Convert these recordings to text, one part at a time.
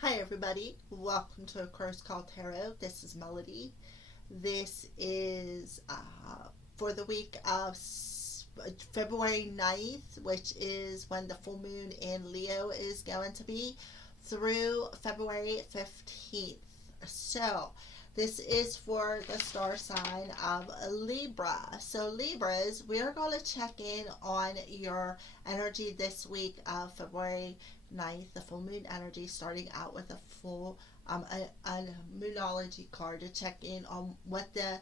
Hi everybody, welcome to A Course Called Tarot. This is Melody. This is for the week of February 9th, which is when the full moon in Leo is going to be, through February 15th. So, this is for the star sign of Libra. So, Libras, we are going to check in on your energy this week of February 9th, the full moon energy, starting out with a full a moonology card to check in on what the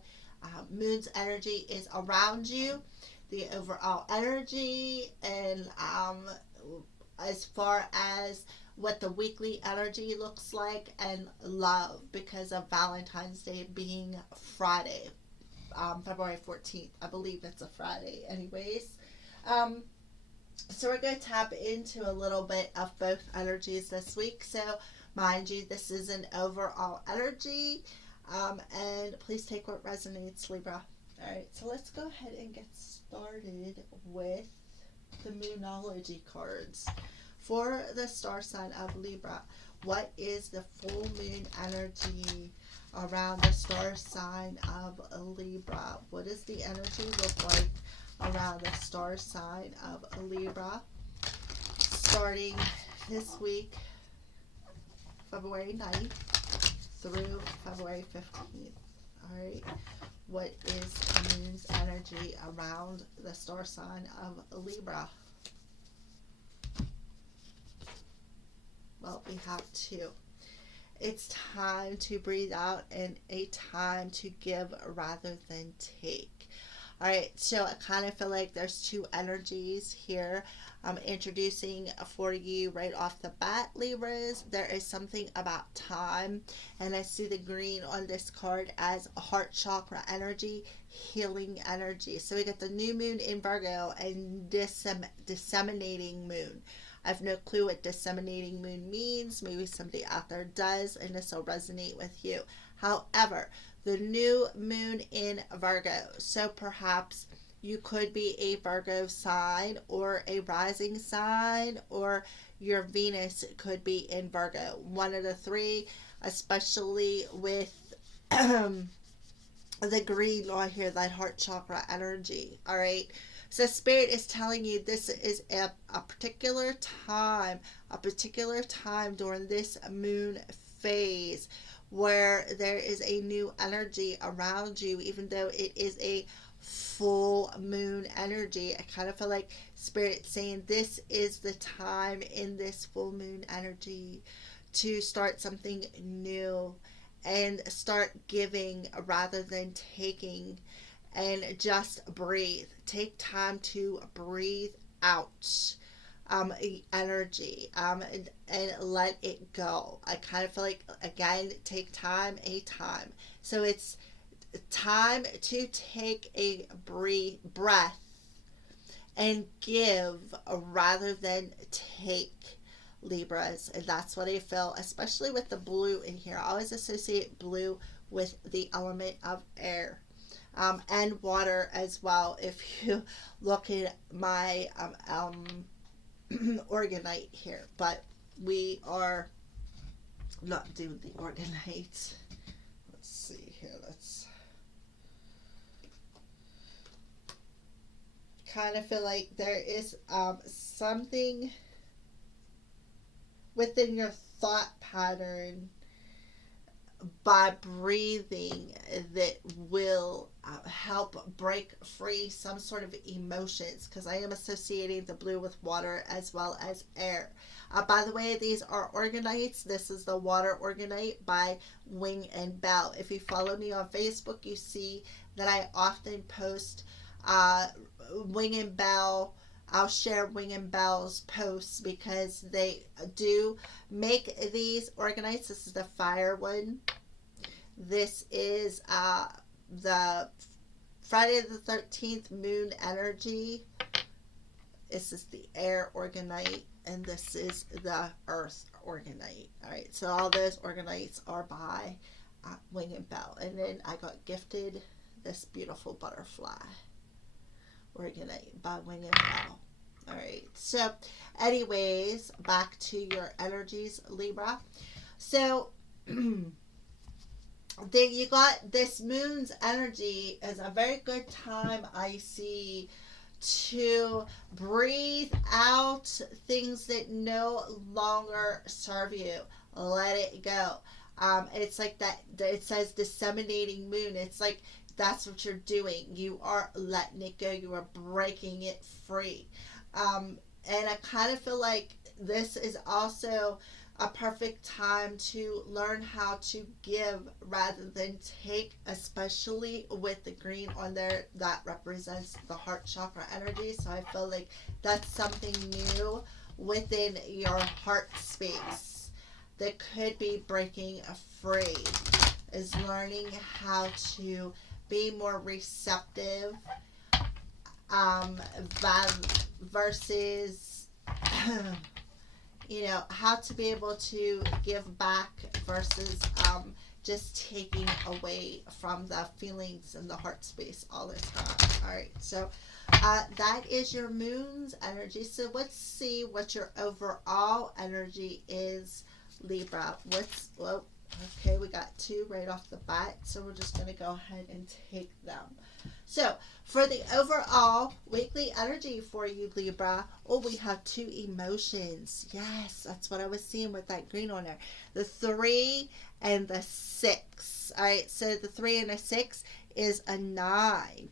moon's energy is around you, the overall energy, and as far as what the weekly energy looks like, and love, because of Valentine's Day being Friday, February 14th. I believe it's a Friday, anyways. Um, so we're going to tap into a little bit of both energies this week. So, mind you, this is an overall energy, and please take what resonates, Libra. All right, so let's go ahead and get started with the Moonology cards. For the star sign of Libra, what is the full moon energy around the star sign of Libra? What does the energy look like around the star sign of Libra, starting this week, February 9th through February 15th? All right. What is the moon's energy around the star sign of Libra? Well, we have two. It's time to breathe out and a time to give rather than take. All right, so I kind of feel like there's two energies here. I'm introducing for you right off the bat, Libras. There is something about time, and I see the green on this card as a heart chakra energy, healing energy. So we got the new moon in Virgo and disseminating moon. I have no clue what disseminating moon means. Maybe somebody out there does, and this will resonate with you. However, the new moon in Virgo. So perhaps you could be a Virgo sign or a rising sign, or your Venus could be in Virgo. One of the three, especially with the green on here, that heart chakra energy. All right. So Spirit is telling you this is a particular time during this moon phase where there is a new energy around you, even though it is a full moon energy. I kind of feel like Spirit saying this is the time in this full moon energy to start something new and start giving rather than taking, and just breathe. Take time to breathe out energy, and let it go. I kind of feel like, again, take time, a time. So it's time to take a breath and give rather than take, Libras. And that's what I feel, especially with the blue in here. I always associate blue with the element of air. And water as well. If you look at my organite here, but we are not doing the organite. Let's see here. Let's kind of feel like there is something within your thought pattern by breathing that will help break free some sort of emotions, because I am associating the blue with water as well as air. By the way, these are organites. This is the water organite by Wing and Bell. If you follow me on Facebook, you see that I often post Wing and Bell. I'll share Wing and Bell's posts because they do make these organites. This is the fire one. This is the Friday the 13th moon energy. This is the air organite, and this is the earth organite. All right, so all those organites are by Wing and Bell. And then I got gifted this beautiful butterfly organite by Wing and Bell. All right, so anyways, back to your energies, Libra. So then you got this moon's energy is a very good time, I see, to breathe out things that no longer serve you. Let it go. It's like that. It says disseminating moon. It's like that's what you're doing. You are letting it go. You are breaking it free. And I kind of feel like this is also a perfect time to learn how to give rather than take, especially with the green on there that represents the heart chakra energy. So I feel like that's something new within your heart space that could be breaking free, is learning how to be more receptive, um, versus how to be able to give back versus just taking away from the feelings and the heart space all the time. All right, so that is your moon's energy. So let's see what your overall energy is, Libra. Okay, we got two right off the bat, so we're just going to go ahead and take them. So, for the overall weekly energy for you, Libra, we have two emotions. Yes, that's what I was seeing with that green on there. The 3 and the 6. All right, so the 3 and the 6 is a 9.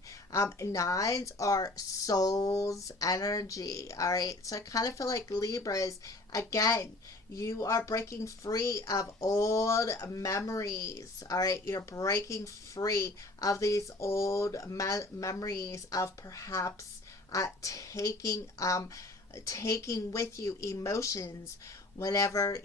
Nines are soul's energy. All right, so I kind of feel like Libras, again, you are breaking free of old memories. All right, you're breaking free of these old memories of perhaps taking with you emotions whenever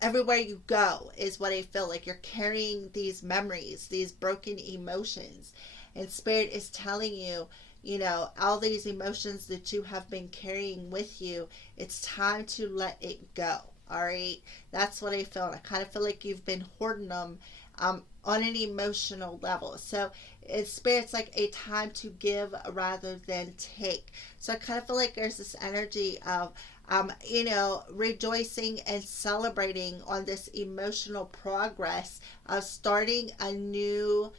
everywhere you go is what I feel like. You're carrying these memories, these broken emotions, and Spirit is telling you, all these emotions that you have been carrying with you, it's time to let it go. All right, that's what I feel. I kind of feel like you've been hoarding them on an emotional level. So it's Spirit's like a time to give rather than take. So I kind of feel like there's this energy of rejoicing and celebrating on this emotional progress of starting a new,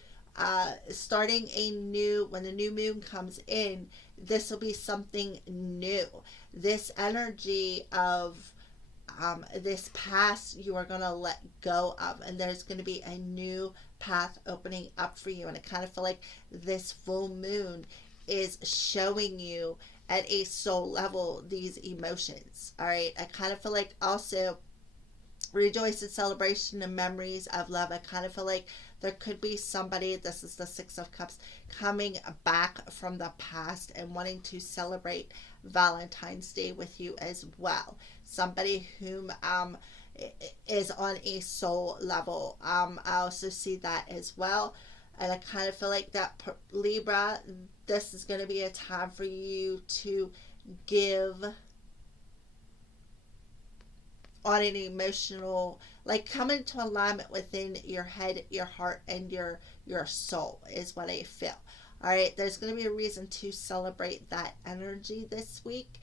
when the new moon comes in, this will be something new. This energy of this past you are going to let go of, and there's going to be a new path opening up for you. And I kind of feel like this full moon is showing you at a soul level these emotions. All right, I kind of feel like also rejoice in celebration and memories of love. I kind of feel like there could be somebody, this is the 6 of Cups, coming back from the past and wanting to celebrate Valentine's Day with you as well. Somebody whom is on a soul level. I also see that as well. And I kind of feel like that, Libra, this is going to be a time for you to give on an emotional, like come into alignment within your head, your heart, and your soul is what I feel. All right, there's going to be a reason to celebrate that energy this week.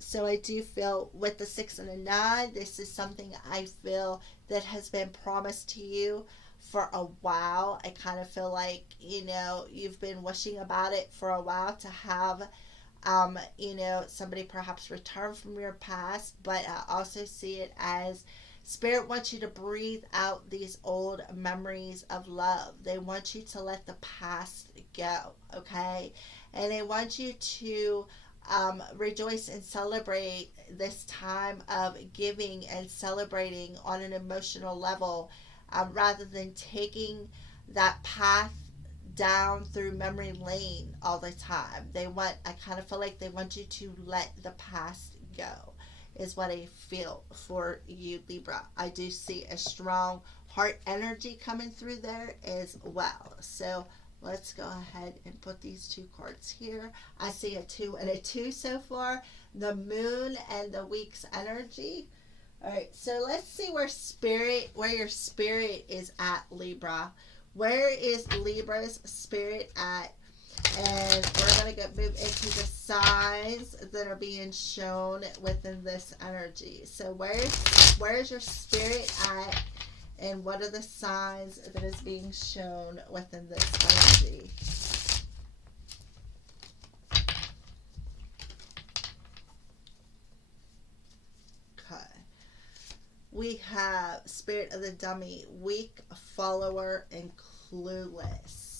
So I do feel with the 6 and the 9, this is something I feel that has been promised to you for a while. I kind of feel like, you've been wishing about it for a while to have, somebody perhaps return from your past, but I also see it as Spirit wants you to breathe out these old memories of love. They want you to let the past go, okay? And they want you to rejoice and celebrate this time of giving and celebrating on an emotional level, rather than taking that path down through memory lane all the time. I kind of feel like they want you to let the past go, is what I feel for you, Libra. I do see a strong heart energy coming through there as well. So let's go ahead and put these 2 cards here. I see a 2 and a 2 so far. The moon and the week's energy. All right, so let's see where your spirit is at, Libra. Where is Libra's spirit at? And we're going to move into the signs that are being shown within this energy. So where's your spirit at, and what are the signs that is being shown within this energy? Okay. We have spirit of the dummy, weak, follower, and clueless.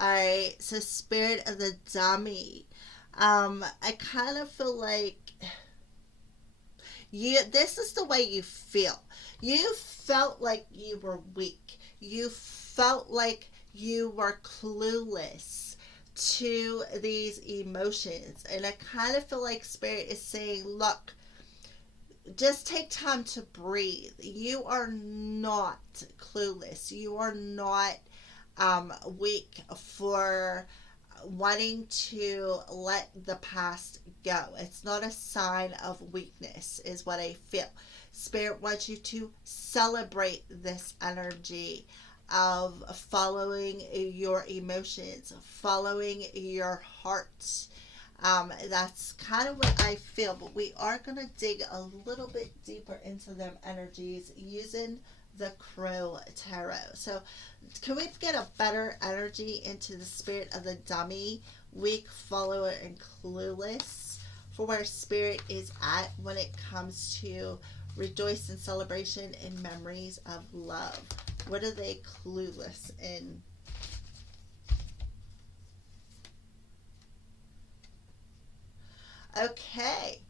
Alright, so spirit of the dummy. I kind of feel like this is the way you feel. You felt like you were weak. You felt like you were clueless to these emotions. And I kind of feel like spirit is saying, look, just take time to breathe. You are not clueless. You are not weak for wanting to let the past go. It's not a sign of weakness, is what I feel. Spirit wants you to celebrate this energy of following your emotions, following your heart. That's kind of what I feel, but we are going to dig a little bit deeper into them energies using the Crow Tarot. So can we get a better energy into the spirit of the dummy, weak, follower, and clueless for where spirit is at when it comes to rejoice in celebration and memories of love? What are they clueless in? Okay.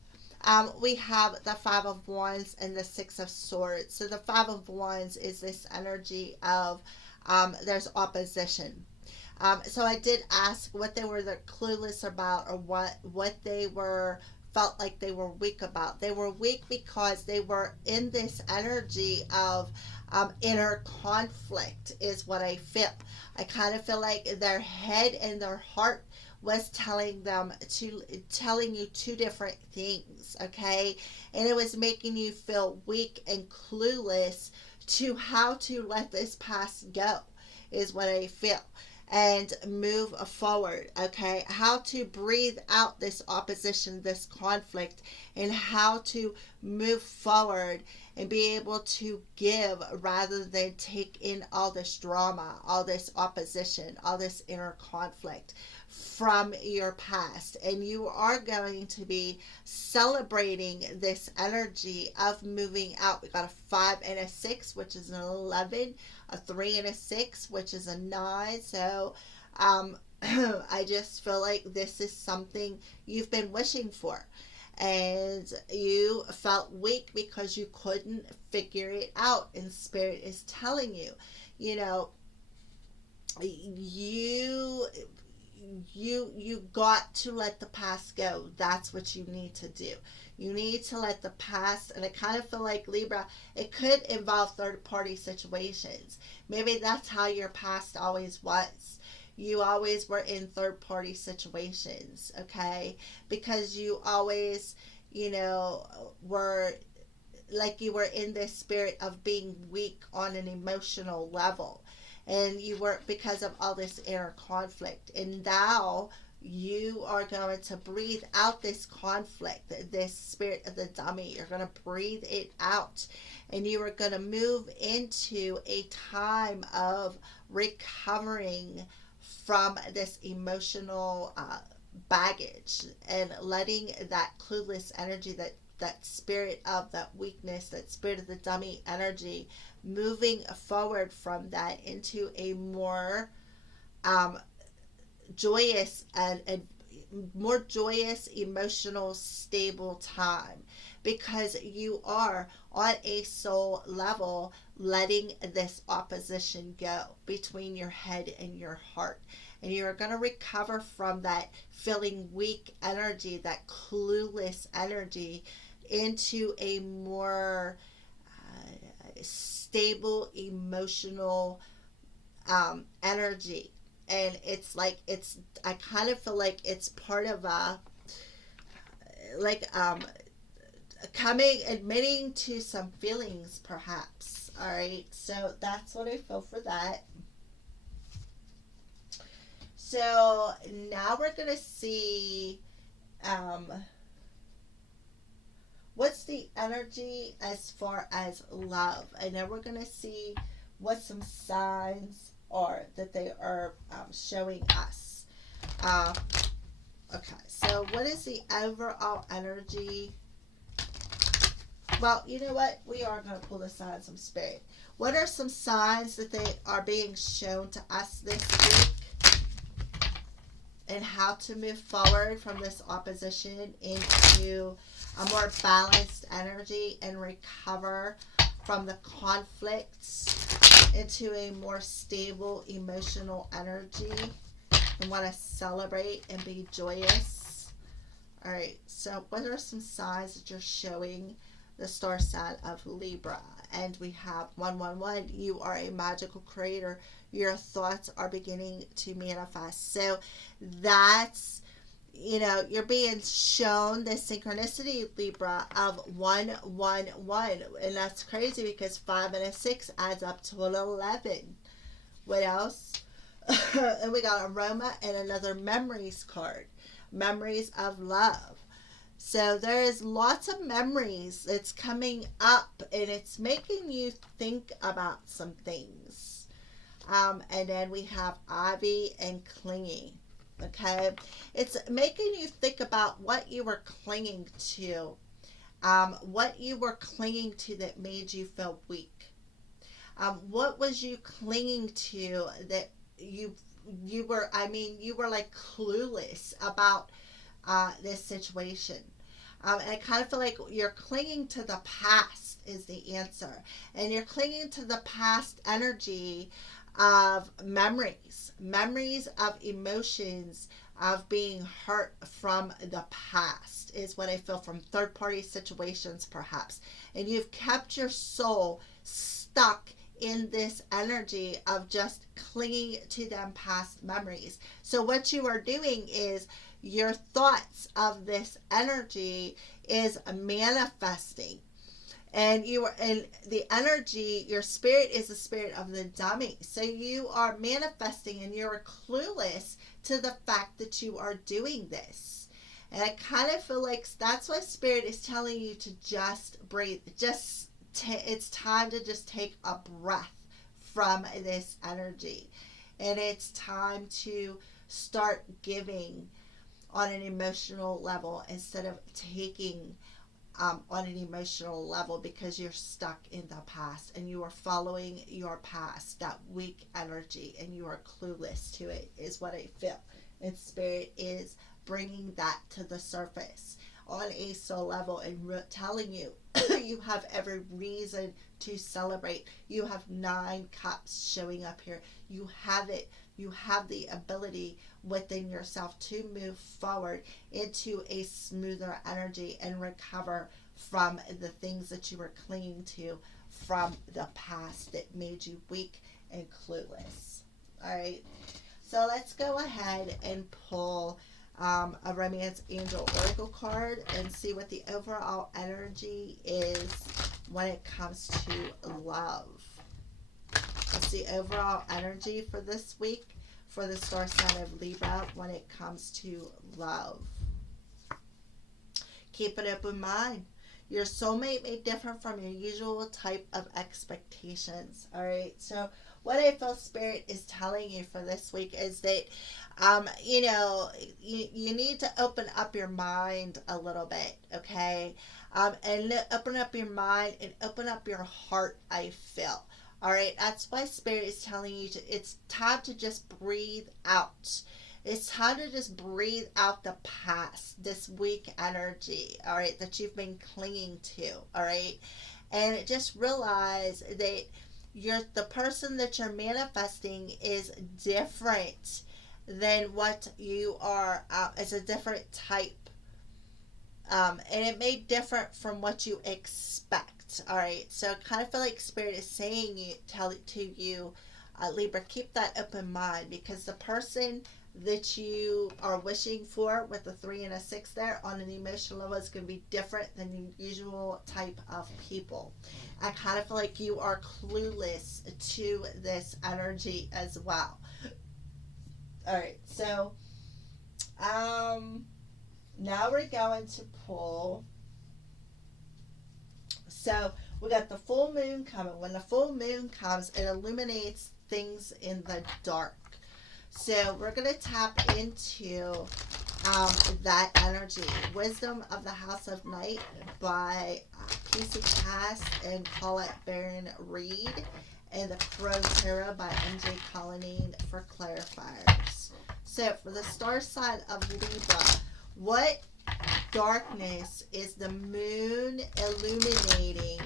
We have the Five of Wands and the Six of Swords. So the Five of Wands is this energy of there's opposition. So I did ask what they were the clueless about, or what they were felt like they were weak about. They were weak because they were in this energy of inner conflict, is what I feel. I kind of feel like their head and their heart was telling you two different things, okay? And it was making you feel weak and clueless to how to let this past go, is what I feel, and move forward, okay? How to breathe out this opposition, this conflict, and how to move forward and be able to give rather than take in all this drama, all this opposition, all this inner conflict from your past. And you are going to be celebrating this energy of moving out. We got a 5 and a 6, which is an 11, a 3 and a 6, which is a 9. So I just feel like this is something you've been wishing for, and you felt weak because you couldn't figure it out, and spirit is telling you, you know, you got to let the past go. That's what you need to do. You need to let the past, and I kind of feel like, Libra, it could involve third party situations. Maybe that's how your past always was. You always were in third party situations, okay? Because you always, were like you were in this spirit of being weak on an emotional level. And you were, because of all this inner conflict. And now you are going to breathe out this conflict, this spirit of the dummy. You're going to breathe it out. And you are going to move into a time of recovering from this emotional baggage, and letting that clueless energy, that spirit of that weakness, that spirit of the dummy energy, moving forward from that into a more joyous and more joyous, emotional, stable time, because you are on a soul level letting this opposition go between your head and your heart. And you are going to recover from that feeling weak energy, that clueless energy, into a more stable emotional energy. And it's like, I kind of feel like it's part of a, like, admitting to some feelings, perhaps. All right, so that's what I feel for that. So now we're going to see um, what's the energy as far as love. And then we're going to see what some signs are that they are showing us. Uh, okay, so what is the overall energy? Well, you know what? We are going to pull the signs from spirit. What are some signs that they are being shown to us this week? And how to move forward from this opposition into a more balanced energy and recover from the conflicts into a more stable emotional energy and want to celebrate and be joyous. All right, so what are some signs that you're showing the star sign of Libra? And we have 111. You are a magical creator. Your thoughts are beginning to manifest. So that's, you're being shown the synchronicity, Libra, of 111. And that's crazy because 5 and a 6 adds up to an 11. What else? And we got aroma and another memories card. Memories of love. So there is lots of memories that's coming up, and it's making you think about some things. And then we have ivy and clinging. Okay, it's making you think about what you were clinging to, what you were clinging to that made you feel weak. What was you clinging to that you were? I mean, you were like clueless about this situation. And I kind of feel like you're clinging to the past is the answer. And you're clinging to the past energy of memories of emotions, of being hurt from the past is what I feel, from third party situations perhaps. And you've kept your soul stuck in this energy of just clinging to them past memories. So what you are doing is your thoughts of this energy is manifesting, and you are in the energy. Your spirit is the spirit of the dummy, so you are manifesting and you're clueless to the fact that you are doing this. And I kind of feel like that's why spirit is telling you to just breathe, it's time to just take a breath from this energy, and it's time to start giving on an emotional level instead of taking on an emotional level, because you're stuck in the past and you are following your past, that weak energy, and you are clueless to it is what I feel. And spirit is bringing that to the surface on a soul level and telling you you have every reason to celebrate. You have 9 cups showing up here. You have it. You have the ability within yourself to move forward into a smoother energy and recover from the things that you were clinging to from the past that made you weak and clueless. All right. So let's go ahead and pull a Romance Angel Oracle card and see what the overall energy is when it comes to love. What's the overall energy for this week for the star sign of Libra when it comes to love? Keep an open mind. Your soulmate may differ from your usual type of expectations. All right. So what I feel spirit is telling you for this week is that, you need to open up your mind a little bit. Okay. And open up your mind and open up your heart, I feel. All right. That's why spirit is telling you it's time to just breathe out. It's time to just breathe out the past, this weak energy, all right, that you've been clinging to, all right? And just realize that the person that you're manifesting is different than what you are. It's a different type. And it may differ from what you expect, all right? So I kind of feel like spirit is saying Libra, keep that open mind, because the person that you are wishing for with the 3 and a 6 there on an emotional level is going to be different than the usual type of people. I kind of feel like you are clueless to this energy as well. All right, so now we're going to pull. So we got the full moon coming. When the full moon comes, it illuminates things in the dark. So we're going to tap into that energy. Wisdom of the House of Night by P.C. Cass and Paulette Baron Reed, and the Crow Tarot by M.J. Collinine for clarifiers. So for the star sign of Libra, what darkness is the moon illuminating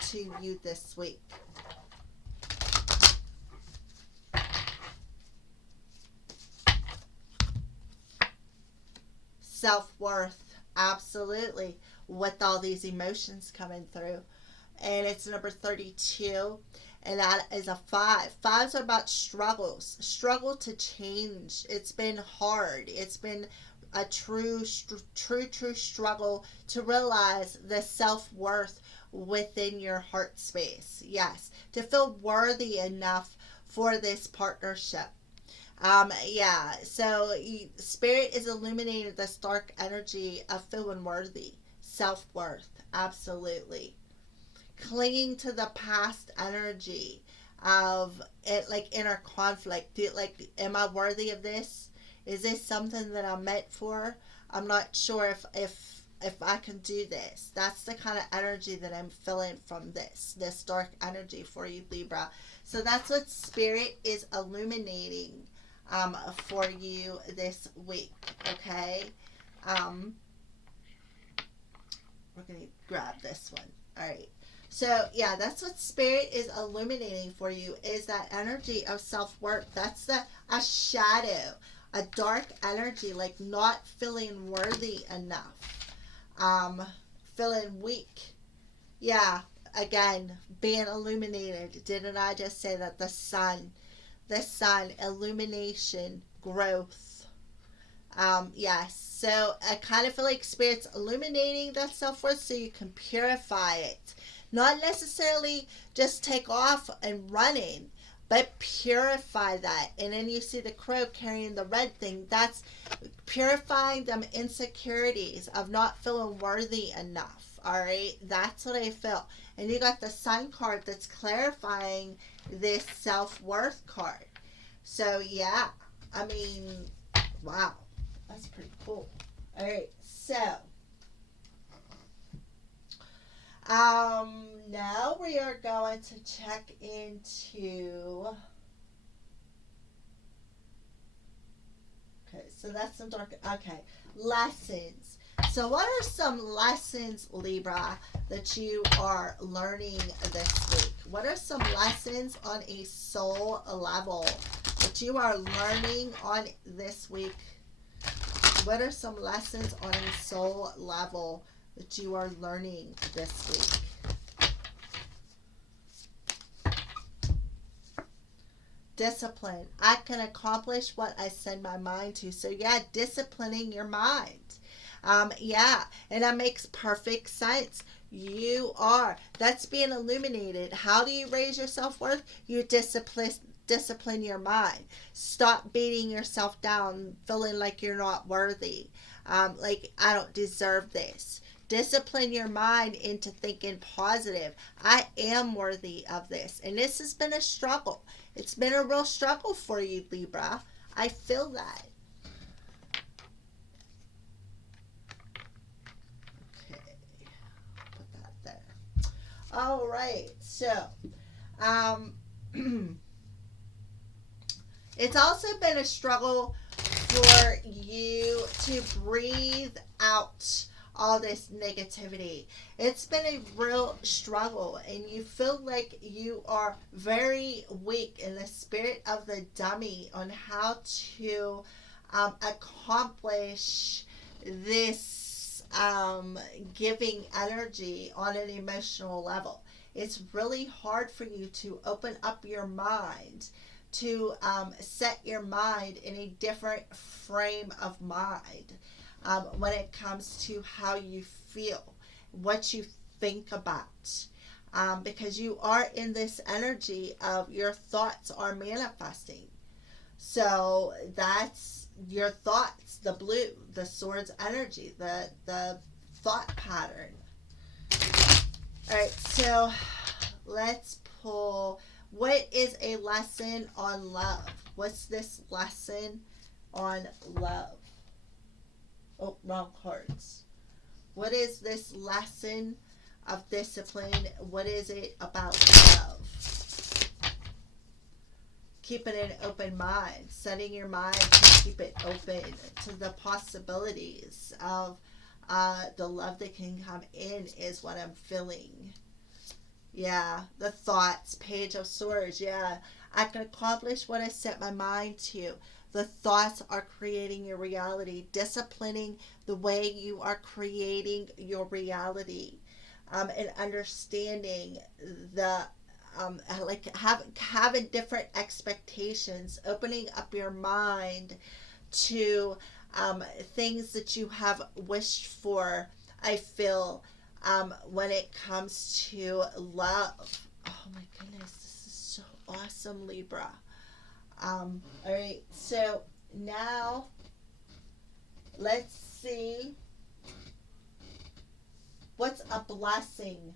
to you this week? Self-worth, absolutely, with all these emotions coming through. And it's number 32, and that is a 5. Fives are about struggle to change. It's been hard. It's been a true struggle to realize the self-worth within your heart space. Yes, to feel worthy enough for this partnership. Yeah, so Spirit is illuminating this dark energy of feeling worthy, self-worth, absolutely. Clinging to the past energy of it, like inner conflict. Like, am I worthy of this? Is this something that I'm meant for? I'm not sure if I can do this. That's the kind of energy that I'm feeling from this dark energy for you, Libra. So that's what Spirit is illuminating for you this week, okay? We're going to grab this one. All right. So, yeah, that's what Spirit is illuminating for you, is that energy of self-worth. That's a shadow, a dark energy, like not feeling worthy enough, feeling weak. Yeah, again, being illuminated. Didn't I just say that? The sun, illumination, growth. Yes, so I kind of feel like Spirit's illuminating that self-worth so you can purify it. Not necessarily just take off and running, but purify that. And then you see the crow carrying the red thing. That's purifying them insecurities of not feeling worthy enough. All right, that's what I feel. And you got the sun card that's clarifying this self-worth card. So yeah, I mean, wow, that's pretty cool. All right, so now we are going to check into. Okay, so that's some dark. Okay, lessons. So what are some lessons, Libra, that you are learning this week? What are some lessons on a soul level that you are learning on this week? What are some lessons on a soul level that you are learning this week? Discipline. I can accomplish what I send my mind to. So yeah, disciplining your mind. Yeah, and that makes perfect sense. You are. That's being illuminated. How do you raise your self-worth? You discipline your mind. Stop beating yourself down, feeling like you're not worthy. Like, I don't deserve this. Discipline your mind into thinking positive. I am worthy of this. And this has been a struggle. It's been a real struggle for you, Libra. I feel that. Okay. Put that there. All right. So, it's also been a struggle for you to breathe out all this negativity. It's been a real struggle, and you feel like you are very weak in the spirit of the dummy on how to accomplish this giving energy on an emotional level. It's really hard for you to open up your mind, to set your mind in a different frame of mind when it comes to how you feel, what you think about. Because you are in this energy of your thoughts are manifesting. So that's your thoughts, the blue, the swords energy, the thought pattern. All right, so let's pull. What is a lesson on love? What's this lesson on love? Oh, wrong cards. What is this lesson of discipline? What is it about love? Keeping an open mind, setting your mind to keep it open to the possibilities of the love that can come in is what I'm feeling. Yeah, the thoughts, Page of Swords. Yeah, I can accomplish what I set my mind to. The thoughts are creating your reality, disciplining the way you are creating your reality, and understanding the like having different expectations, opening up your mind to things that you have wished for. I feel when it comes to love. Oh my goodness, this is so awesome, Libra. All right, so now let's see what's a blessing.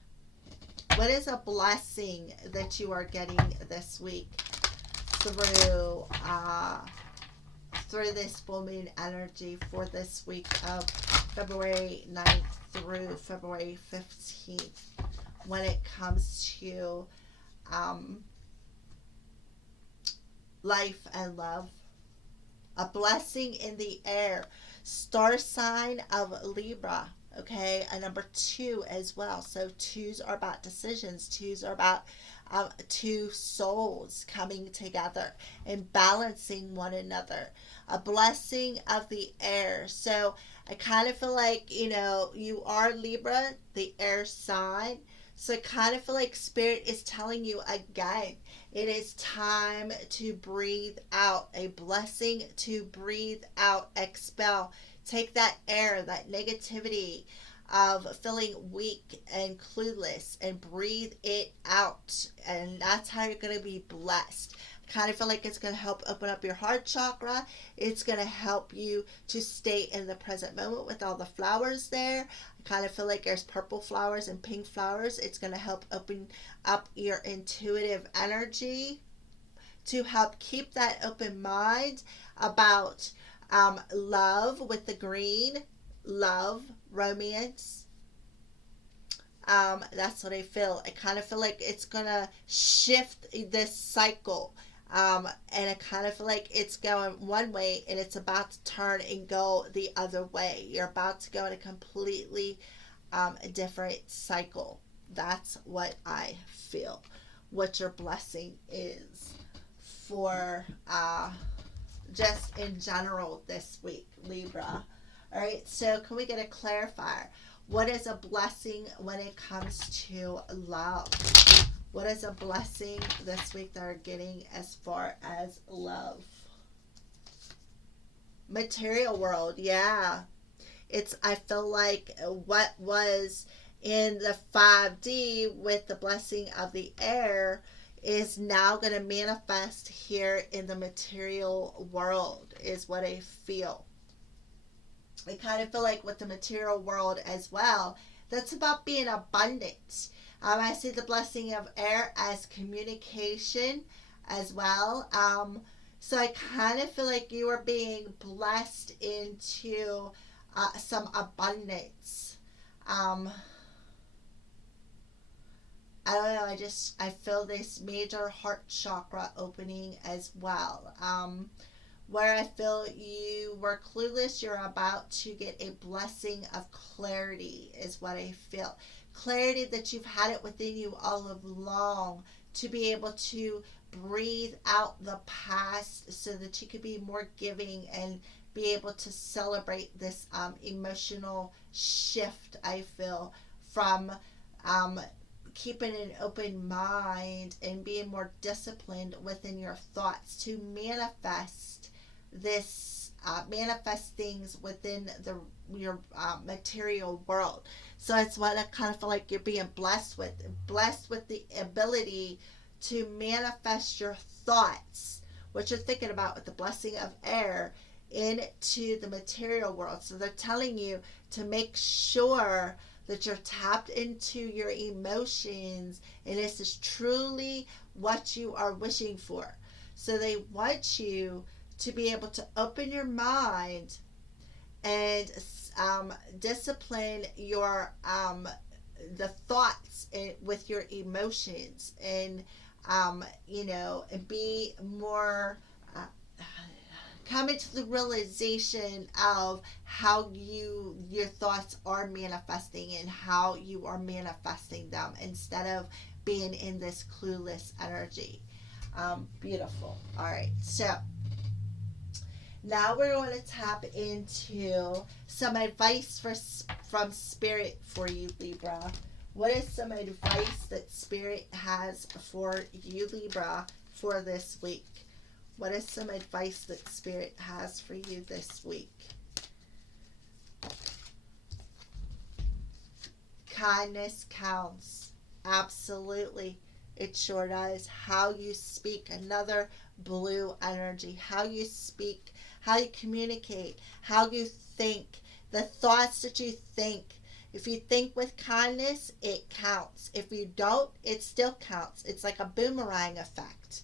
What is a blessing that you are getting this week through through this full moon energy for this week of February 9th through February 15th when it comes to life and love? A blessing in the air. Star sign of Libra. Okay, a number 2 as well. So 2s are about decisions. 2s are about two souls coming together and balancing one another. A blessing of the air. So I kind of feel like, you are Libra, the air sign. So I kind of feel like Spirit is telling you again, it is time to breathe out. A blessing to breathe out, expel. Take that air, that negativity of feeling weak and clueless, and breathe it out. And that's how you're going to be blessed. I kind of feel like it's going to help open up your heart chakra. It's going to help you to stay in the present moment with all the flowers there. I kind of feel like there's purple flowers and pink flowers. It's going to help open up your intuitive energy to help keep that open mind about love with the green, love, romance. That's what I feel. I kind of feel like it's gonna shift this cycle. And I kind of feel like it's going one way and it's about to turn and go the other way. You're about to go in a completely different cycle. That's what I feel. What your blessing is for just in general this week, Libra. All right, so can we get a clarifier? What is a blessing when it comes to love? What is a blessing this week that are getting as far as love? Material world, yeah. I feel like what was in the 5D with the blessing of the air is now going to manifest here in the material world, is what I feel. I kind of feel like with the material world as well, that's about being abundant. I see the blessing of air as communication as well. So I kind of feel like you are being blessed into some abundance. I don't know, I feel this major heart chakra opening as well. Where I feel you were clueless, you're about to get a blessing of clarity, is what I feel. Clarity that you've had it within you all along, to be able to breathe out the past so that you could be more giving and be able to celebrate this emotional shift, I feel, from keeping an open mind and being more disciplined within your thoughts to manifest manifest things within your material world. So it's what I kind of feel like you're being blessed with the ability to manifest your thoughts what you're thinking about with the blessing of air into the material world. So they're telling you to make sure that you're tapped into your emotions and this is truly what you are wishing for. So they want you to be able to open your mind and discipline your the thoughts with your emotions, and and be more come into the realization of how your thoughts are manifesting and how you are manifesting them instead of being in this clueless energy. Beautiful. All right, so now we're going to tap into some advice from Spirit for you, Libra. What is some advice that Spirit has for you, Libra, for this week? What is some advice that Spirit has for you this week? Kindness counts. Absolutely. It sure does. How you speak, another blue energy. How you speak, how you communicate, how you think, the thoughts that you think. If you think with kindness, it counts. If you don't, it still counts. It's like a boomerang effect.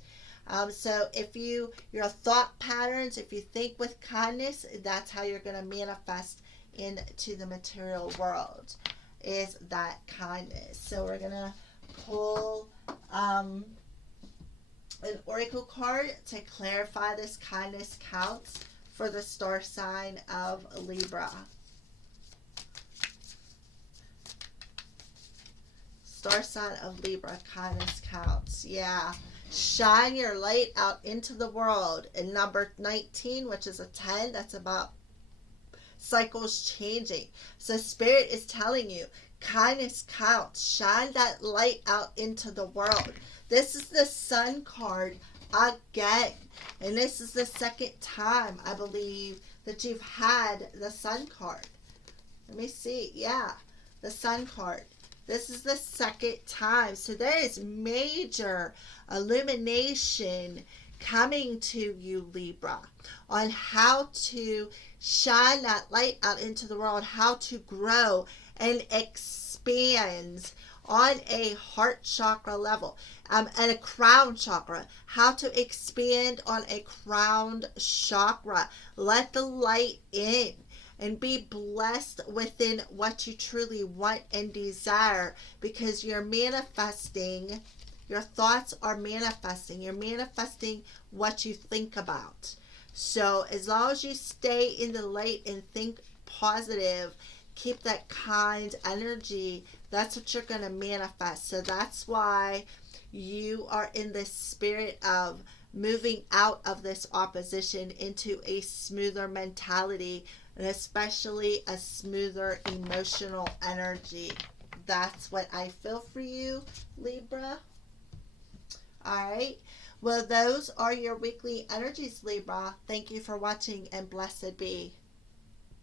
So if your thought patterns, if you think with kindness, that's how you're going to manifest into the material world, is that kindness. So we're going to pull an oracle card to clarify this kindness counts for the star sign of Libra. Star sign of Libra, kindness counts. Yeah. Shine your light out into the world. And number 19, which is a 10, that's about cycles changing. So Spirit is telling you, kindness counts. Shine that light out into the world. This is the Sun card again. And this is the second time, I believe, that you've had the Sun card. Let me see. Yeah, the Sun card. This is the second time. So there is major illumination coming to you, Libra, on how to shine that light out into the world, how to grow and expand on a heart chakra level, and a crown chakra, how to expand on a crown chakra. Let the light in and be blessed within what you truly want and desire, because you're manifesting, your thoughts are manifesting. You're manifesting what you think about. So as long as you stay in the light and think positive, keep that kind energy, that's what you're going to manifest. So that's why you are in this spirit of moving out of this opposition into a smoother mentality, and especially a smoother emotional energy. That's what I feel for you, Libra. All right. Well, those are your weekly energies, Libra. Thank you for watching, and blessed be.